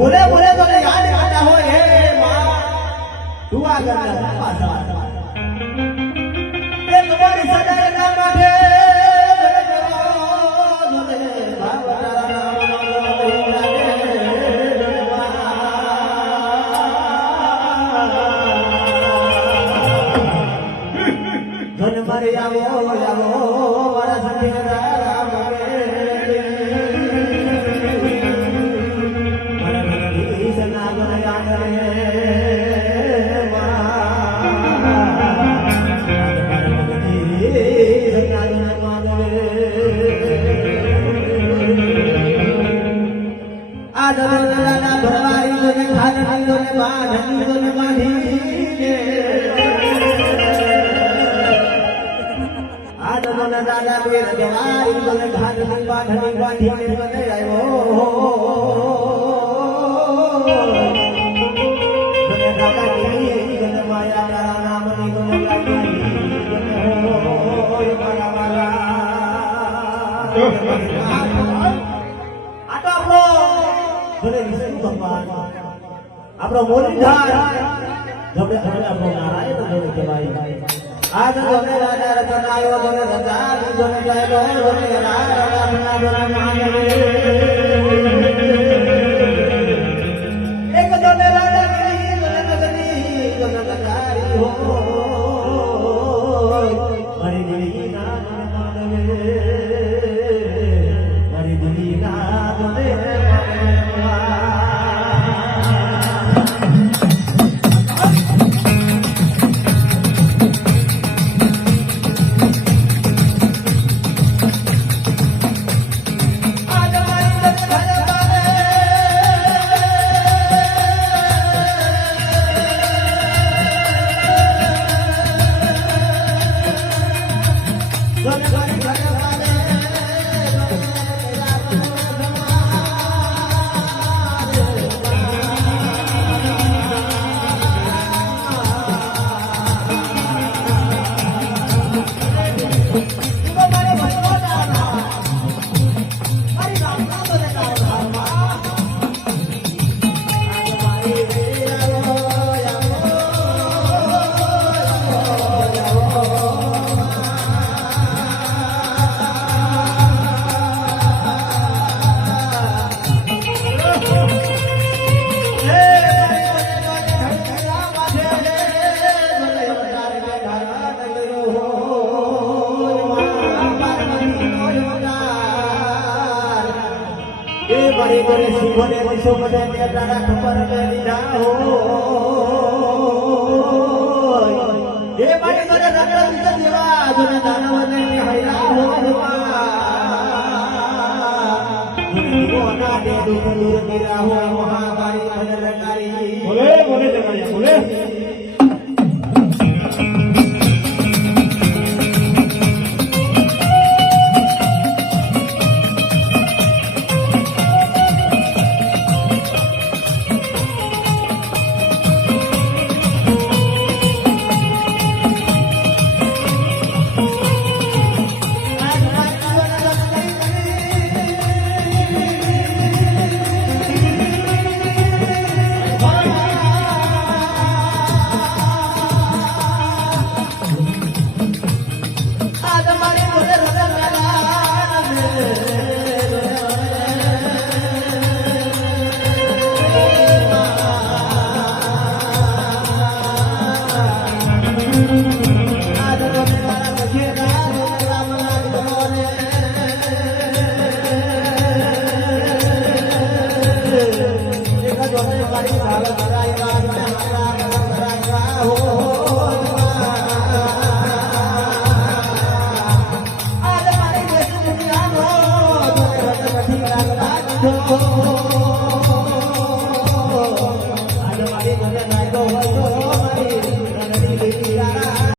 બોલે બોલે તો યાદ કરતા હોય હે માં તું આ કરતા પાછા એ તમારી સદાય ના માટે ધન મારી આવો આવો મારા સાથે આપણો મોરીધાર જબડે જબડે આપણો નારાયણ જોડે કહેવાય આજ જોને રાજા રતન આવ્યો જોને રજા જોને જયલો જોને રાજા રામના જોને માનવે એક જોને રાજા ગીરી જોને નગરી જોને નગારી હો મારી દિલી ના માનવે મારી દિલી ના જોને बड़े बड़े सुबह वर्षों बड़े तारा खबर मेरी ना हो ये बड़े बड़े रंग देवा जो दानव ने हैरा हो वो ना दे दूर दूर मेरा हो महाकाली भद्रकाली बोले बोले जमाया बोले મને નાખ્યો હોય તો મારી